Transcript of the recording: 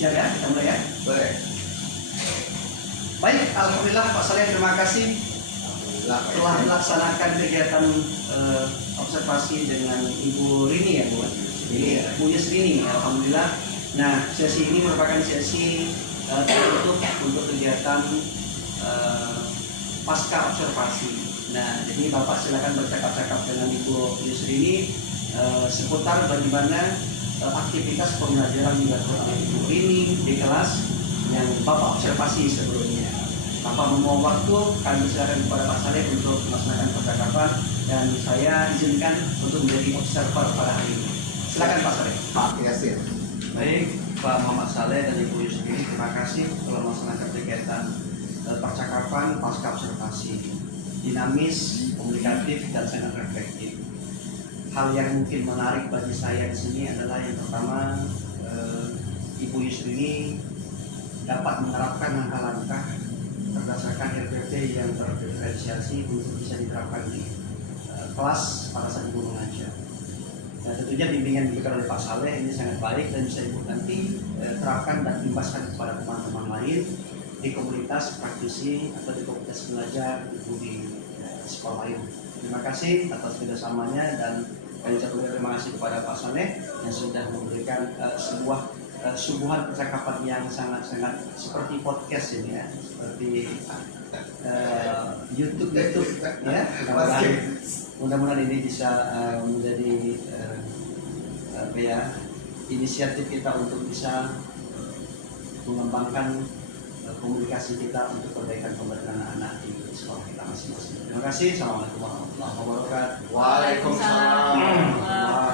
Siap ya, kita mulai ya? Boleh. Baik, Alhamdulillah Pak Saleh, terima kasih telah melaksanakan kegiatan observasi dengan Ibu Rini ya Bu. Jadi Bu Yusrini, Alhamdulillah. Nah, sesi ini merupakan sesi tertutup untuk kegiatan pasca observasi. Nah, jadi Bapak silakan bercakap-cakap dengan Ibu Yusrini seputar bagaimana aktivitas pembelajaran dilakukan oleh Ibu Rini di kelas yang Bapak observasi sebelumnya. Bapak membuang waktu, kami silakan kepada Pak Saleh untuk melaksanakan percakapan dan saya izinkan untuk menjadi observer pada hari ini. Silakan Pak Saleh. Pak Yasin. Baik, Pak Muhammad Saleh dan Ibu Yusrini, terima kasih telah melaksanakan kegiatan percakapan pasca observasi. Dinamis, komunikatif, dan sangat reflektif. Hal yang mungkin menarik bagi saya di sini adalah yang pertama, Ibu Yusrini dapat menerapkan langkah-langkah berdasarkan RPP yang terdiferensiasi untuk bisa diterapkan di kelas pada saat Ibu mengajar. Dan tentunya bimbingan diberikan oleh Pak Saleh ini sangat baik dan bisa Ibu nanti terapkan dan imbaskan kepada teman-teman lain di komunitas praktisi atau di komunitas belajar Ibu di sekolah lain. Terima kasih atas kerjasamanya dan kami ucapkan terima kasih kepada Pak Saleh yang sudah memberikan sebuah suguhan percakapan yang sangat-sangat seperti podcast ini ya, seperti YouTube ya. Mudah-mudahan ini bisa menjadi inisiatif kita untuk bisa mengembangkan komunikasi kita untuk perbaikan pembelajaran anak-anak di sekolah kita masing-masing. Terima kasih. Assalamualaikum warahmatullahi wabarakatuh. Waalaikumsalam.